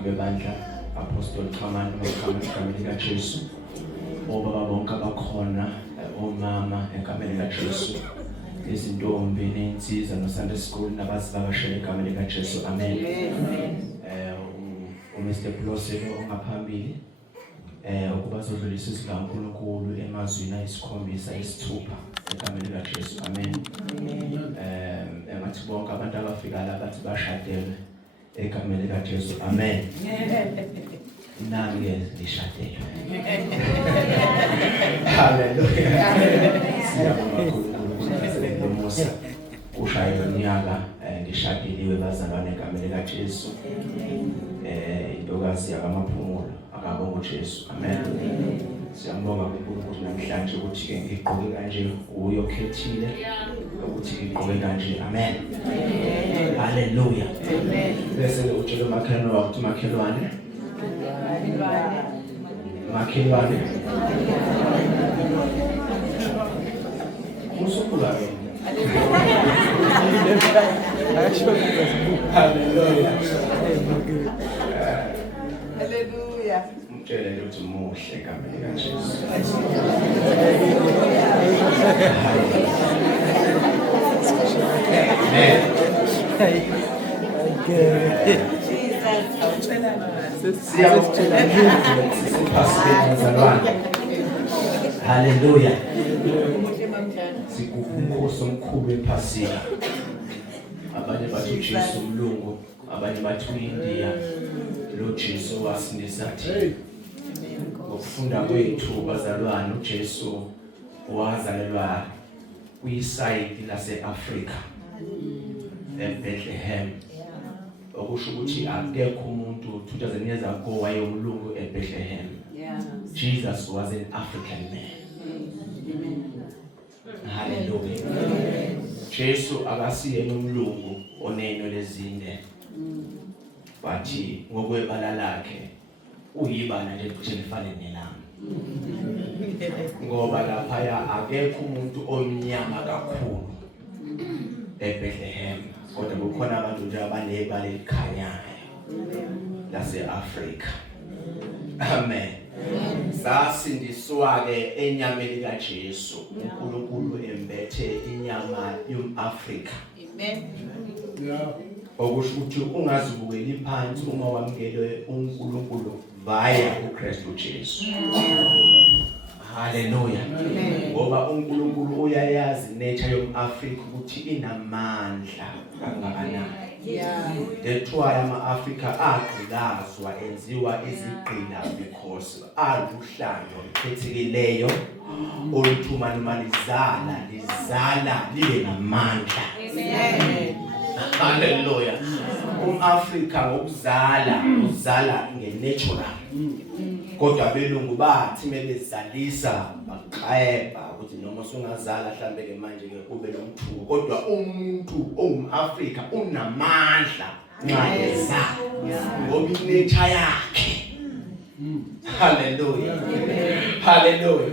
bonke bebandla Apostle Xhamani egameni likaJesu obaba bonke abakhona omama egameni likaJesu izintombi nensizwa no Sunday school nabasivakashele egameni likaJesu amen uMr Bloselo ongaphambili ukuba sodlulisa isikaNkulunkulu emazwini ayisikhombisa isithupha egameni likaJesu amen ngathi bonke abantu abafika la bathi bashadele egameni likaJesu amen nami ngishadele haleluya siyabonga uNkulunkulu Musa ushaya unyaka ngishadeliwe bazalwane egameni likaJesu intokazi yakamaphumulo akabonga uJesu amen siyambonga uNkulunkulu namhlanje ukuthi ke ngigqoke kanje uyokhethile ukuthi ngigqoke kanje amen haleluya bese utshela umakhelwane wakho ukuthi makhelwane usukula ke haleluya haleluya mtshele ukuthi muhle egameni likaJesu haleluya sikukhosi omkhulu ephasika abanye bathi uJesu umlungu abanye bathi uIndia lo Jesu wasindisa thina ngokufunda kwethu bazalwane uJesu wazalelwa kwisayidi lase-Afrika eBethlehem okusho ukuthi akekho umuntu 2000 years ago wayomlungu eBethlehem Jesus was an African man hallelujah Jesu akasiyena umlungu oneno lezinde bathi ngokwebala lakhe uyibala nje futhi lifane nelanga ngoba lapha akekho umuntu omnyama kakhulu eBethlehem kodwa kukhona abantu nje abanebala elikhanyayo lase-Afrika amen sasindiswa ke enyameni kaJesu uNkulunkulu embethe inyama yomAfrika amen okusho ukuthi ungazibukeli phansi uma wamukele uNkulunkulu via uKristu Jesu haleluya ngoba uNkulunkulu uyayazi nature yomAfrika ukuthi inamandla kangakanani that's why ama-Afrika agqilazwa enziwa izigqila because aluhlanga olukhethekeleyo oluthuma noma lizala libe namandla haleluya umAfrika ngokuzala uzala ngenatural kodwa belungu bathi mebezalisa baqhayeba ukuthi noma sungazala mhlambe ke manje ke ube nomthuko kodwa umuntu ongumAfrika unamandla nxa ezala ngoba inature yakhe haleluya haleluya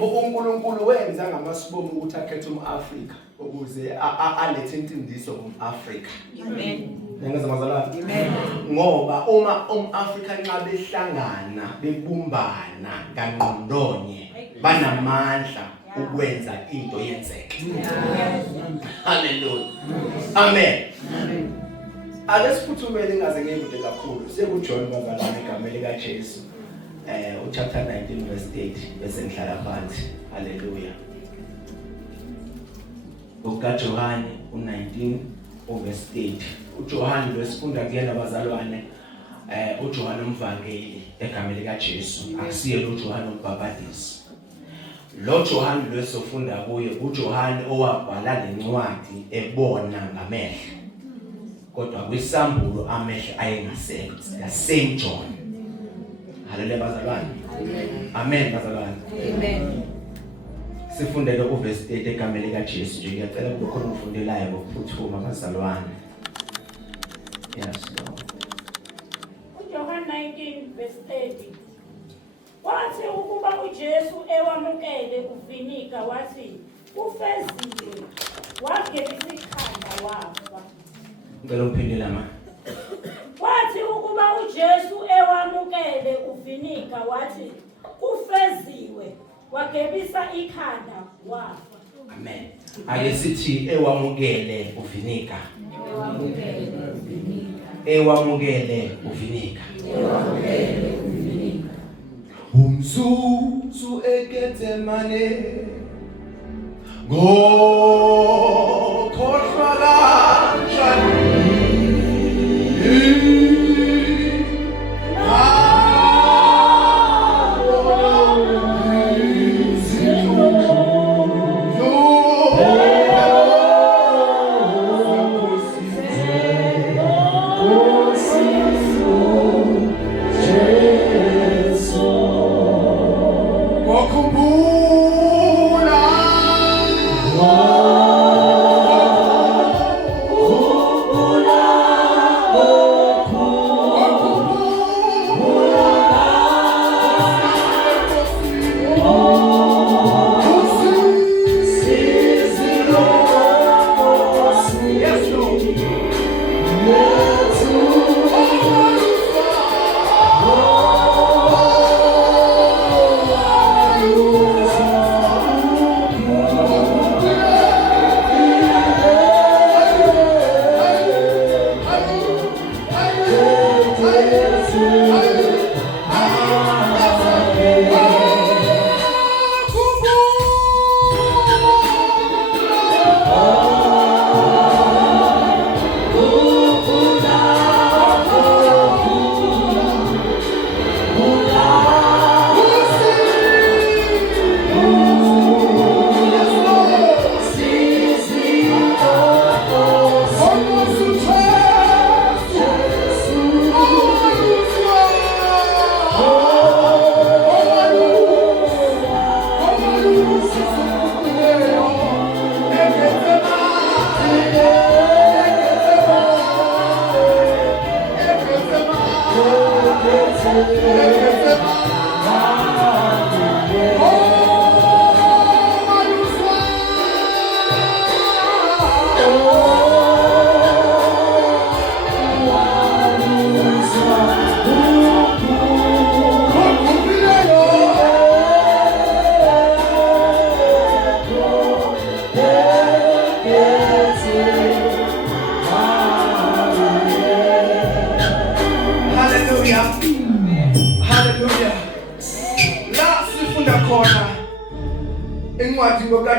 uNkulunkulu wenza ngamasibomu ukuthi akhethe umAfrika ukuze alethe intindiso kumAfrika amen ngezamazalwane amen ngoba uma umAfrika nxa behlangana bebumbana kangqondonye banamandla ukwenza into yenzeke haleluya amen ake siphuthumele ngaze ngekude kakhulu sekuJohn bazalwane egameni likaJesu uchapter 19 verse 8 bese ngihlala phansi haleluya ukaJohane u19 verse 8 uJohane lesifunda kuyena bazalwane uJohane umvangeli egameni likaJesu akusiyena uJohane umbhapatisi lo Johane lesofunda kuye uJohane owabhala lencwadi ebona ngamehlo kodwa kwisambulo amehlo ayengasekho the same John haleluya bazalwane amen bazalwane amen sifundele uverse 8 egameni likaJesu nje ngiyacela kube khona umfundelayo ngokuphuthuma bazalwane yes Lord uJohane 19 verse 30 wathi ukuba uJesu ewamukele uvinika wathi ufezile wagebisa ikhanda wafa ngicela uphendula ma wathi ukuba uJesu wagebisa ikhanda wafa. Amen. Ake sithi ewamukele uvinika. Ewamukele uvinika. Umzuzu eGetsemane ngokhohlwa kanjani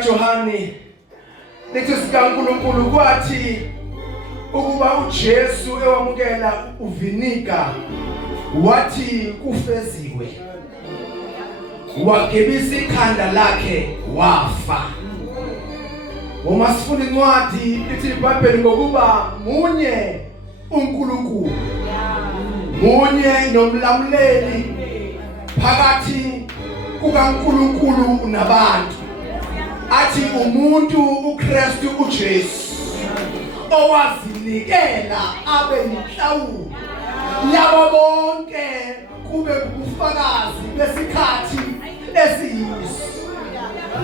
Johani lithi sikaNkulunkulu kwathi ukuba uJesu ewamukela uvinika wathi kufeziwe wagebisa ikhanda lakhe wafa. Uma sifunda incwadi lithi iBhayibheli ngokuba munye uNkulunkulu munye nomlamuleli phakathi kukaNkulunkulu nabantu athi umuntu uKristu uJesu owazinikela abe inhlawulo yabo bonke kube ubufakazi besikhathi esiyiso.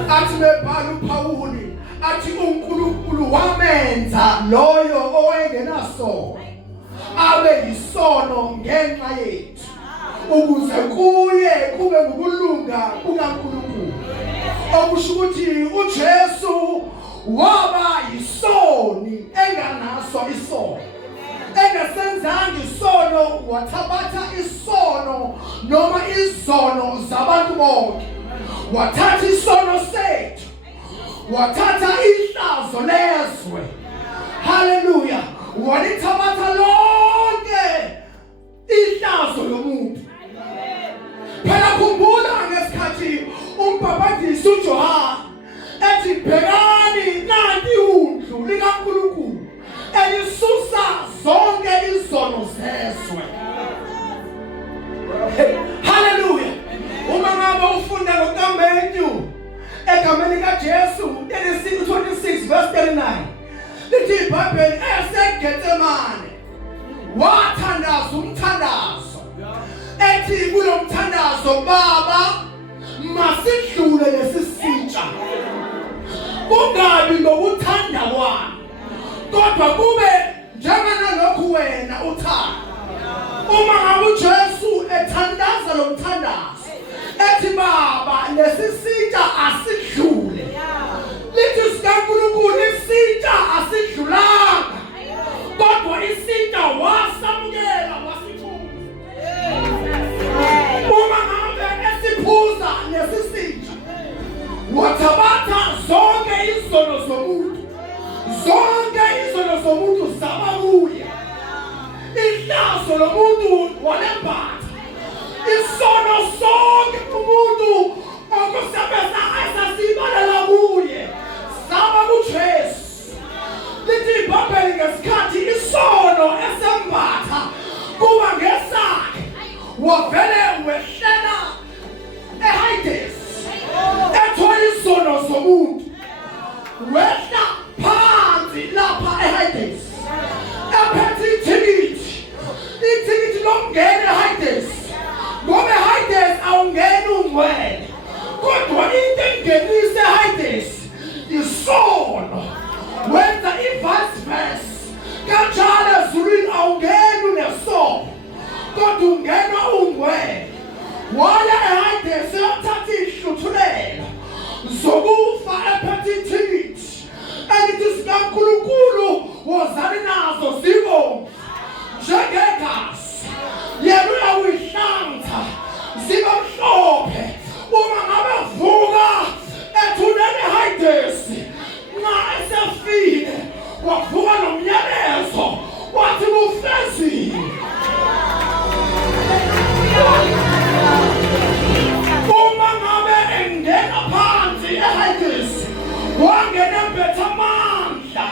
Athi bebhala uPawuli athi uNkulunkulu wamenza loyo owayengenasono abe yisono ngenxa yethu ukuze kuye kube ngokulunga kukaNkulunkulu. Okusho ukuthi uJesu waba yisoni enganaso isono, engasenzanga isono, wathabatha isono noma izono zabantu bonke, wathatha isono sethu, wathatha ihlazo lezwe. Haleluya! Walithabatha lonke ihlazo lomuntu. Phela khumbula ngesikhathi umpapatisi uJohane ethi bhekani nanti undlu likaNkulunkulu elisusa zonke izono zezwe. Haleluya! Uma ngabe ufunda ngoKaMathewu egameni kaJesu Genesis 26 verse 39 lithi iBhayibheli eseGetsemane wathandaza umthandazo ethi kulo mthandazo Baba masidlule lesisitsha kungabi ngokuthanda kwami kodwa kube njengalokhu wena uthanda. Uma ngabe uJesu ethandaza lo mthandazo ethi baba lesisitsha asidlule lithi sikaNkulunkulu isitsha asidlulanga kodwa isitsha wasamukela wasiphuza uma ngabe esiphuza lesisitsha wathabatha zonke izono zomuntu zababuya ihlazo lomuntu walembatha isono sonke umuntu okusebenza esasibalela kuye saba kuJesu lithi iBhayibheli ngesikhathi isono esembatha kuba ngesakhe wavele wehlela eHades ethola isono zomuntu wehla phansi lapha eHades ephethe ithikithi lomngena eHades ngoba eHades awungeni ungcwele kodwa into engenisa eHades isono wenza i-vice versa kanjalo ezulwini awungeni unesono kodwa ungena ungcwele wala eHades yothatha ihluthulelo zokufa ephethe ithikithi elithi sikaNkulunkulu wozani nazo zibomvu njengegazi yena uyawihlanza zibe mhlophe uma ngabe vuka ethuneni eHades nxa esefile wavuka nomyalezo wathi kufeziwe uma ngabe engena phansi eHades wangena empethe amandla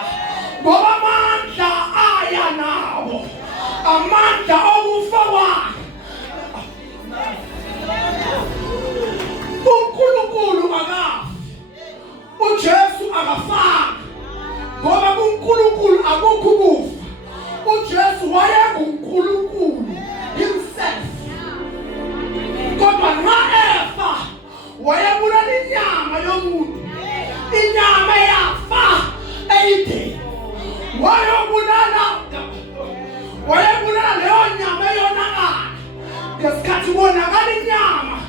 ngoba amandla aya nawo amandla okufa kwakhe uNkulunkulu akafi uJesu akafanga ngoba kuNkulunkulu akukho ukufa uJesu wayenguNkulunkulu himself kodwa nxa efa wayebulala inyama yomuntu inyama yafa eyideni wayebulala leyo nyama eyonakala ngesikhathi bonakala inyama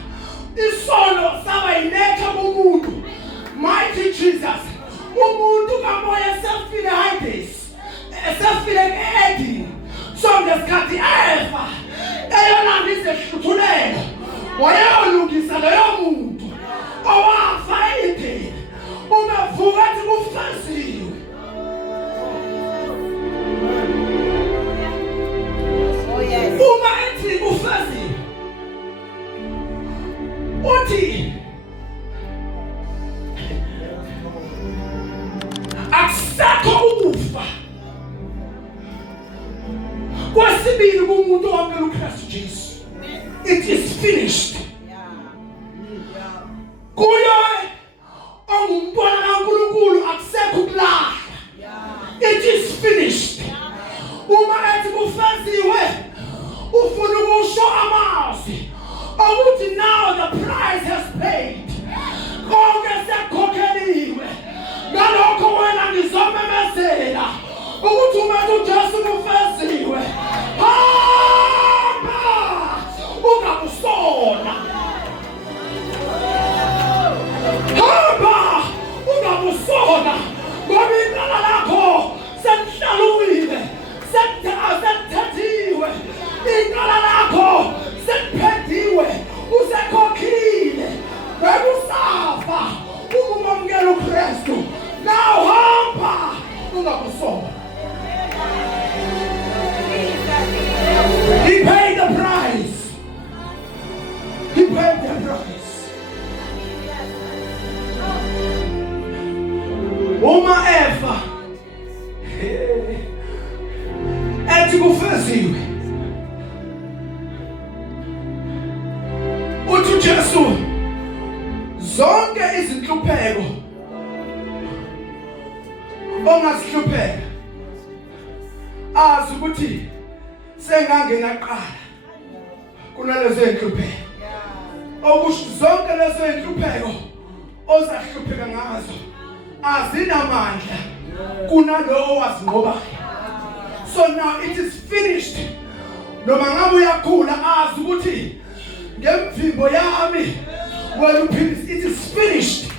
isono saba yinetha kumuntu mighty Jesus umuntu kamoya esefile eHades esefile eEden so ngesikhathi efa eyolanda izehluthulelo wayolungisa leyo muntu owafa eEden umevuka ethi kufeziwe uma ethi kufeziwe uthi akusekho ukufa kwesibili kumuntu owamukela uKristu Jesu it is finished kuyo ongumntwana kaNkulunkulu akusekho ukulahla it is finished uma ethi kufeziwe ufuna ukusho amazwi ukuthi now the price has paid konke sekhokheliwe ngalokho wena ngizomemezela ukuthi umuntu uJesu kufeziwe hamba ungabusona hamba ungabusona ngoba inqala lakho senihlalukile sethathiwe inqala lakho sephendiwe usekhokhile bekusafa ukumamukela uKristu now hamba ungabusona he paid the price he paid the price uma efa ethi kufeziwe uthi uJesu zonke izinhlupheko ongazihlupheka azi ukuthi sengangena qala kunalezo inhlupheko okusho zonke lezo inhlupheko ozahlupheka ngazo azinamandla kunalowo wazinqobayo so now it is finished noma ngabe uyakhula azi ukuthi ngemvimbo yami Well, it is finished.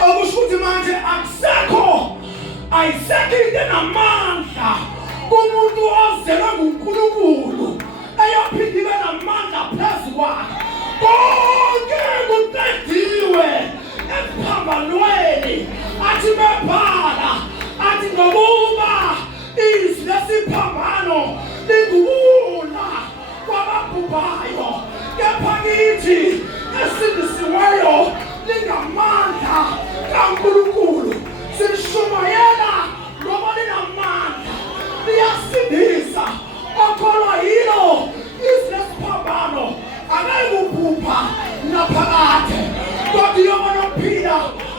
Okusho ukuthi manje akusekho into enamandla kumuntu ozelwe nguNkulunkulu ayaphinda ibe namandla phezu kwakhe. Konke kuqediwe esiphambanweni athi bebhala athi ngokuba izwi lesiphambano lingubula kwababhubhayo, kepha kithi esindisiweyo lingamandla kaNkulunkulu. Silishumayela ngoba linamandla, liyasindisa. Okholwa yilo izwi lesiphambano akayikubhubha naphakade, kodwa iyoma nokuphila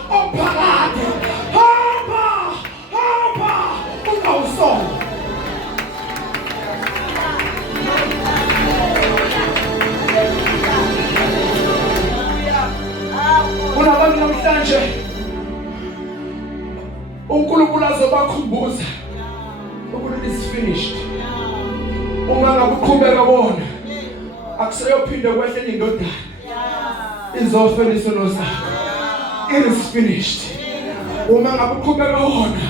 okuphakade. Hamba ungawusongi. Kunabantu namhlanje uNkulunkulu azobakhumbuza ukuthi it is finished. Uma ngakuqhubeka bona akuseyophinde kwehle indodana izofela isono sakho. It is finished. Uma ngakuqhubeka bona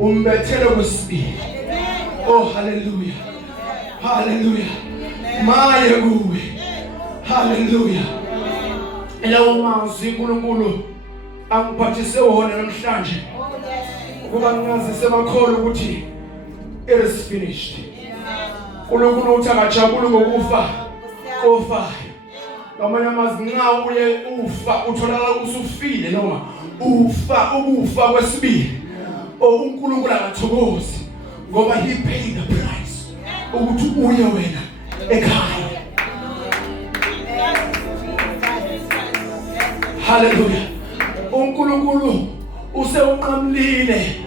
umbethele kwesibili. Oh hallelujah. Hallelujah. Maye kuwe. Hallelujah. Elawo mazwi uNkulunkulu angiphathise wona namhlanje ukuba ngazise bakholwa ukuthi it is finished. uNkulunkulu uthi akajabuli ngokufa kofayo. Ngamanye amazwi nxa uye ufa utholakala usufile noma ukufa kwesibili, uNkulunkulu akathokozi ngoba he paid the price ukuthi uye wena ekhaya. Hallelujah. uNkulunkulu usewunqamlile.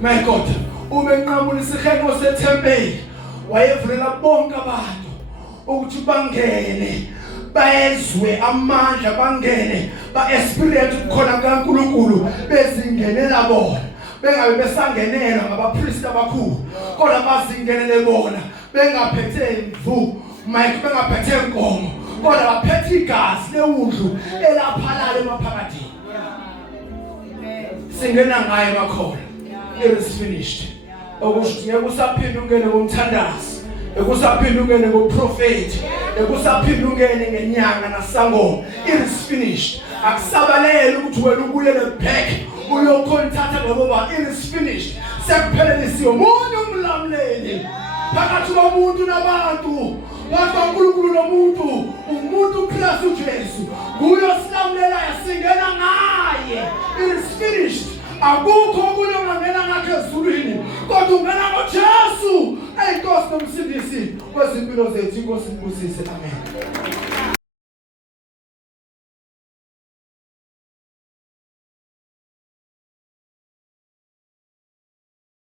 My God, ubenqamula isihenqo sethempeli, wayevulela bonke abantu ukuthi bangene bayezwe amandla, bangene ba-experience ukukhona kaNkulunkulu bezingenela bona, bengabe besangenelwa ngabapriest abakhulu, kodwa bazingenele bona bengaphethe imvu, bengaphethe inkomo, kodwa baphethe igazi lewundlu elaphalala emaphakathini. Singena ngaye makhola. It is finished. Okusho ngeke usaphinde ungene ngomthandazi, ekusaphinde ungene ngoprofeti, ekusaphinde ungene ngenyanga nasangoma. It is finished. Akusabalele ukuthi wena ubuyele back uyokhontatha ngoba it is finished. Sekuphelelisiwe umuntu umlamleli phakathi komuntu nabantu. uNkulunkulu nomuntu, umuntu uKristu uJesu kuyo silamlelayo, singena ngaye. It is finished. Akukho okulungangena ngakho ezulwini, kodwa ungena ngoJesu, eyiNkosi nomsindisi wezimpilo zethu. Inkosi ibusise. Amen.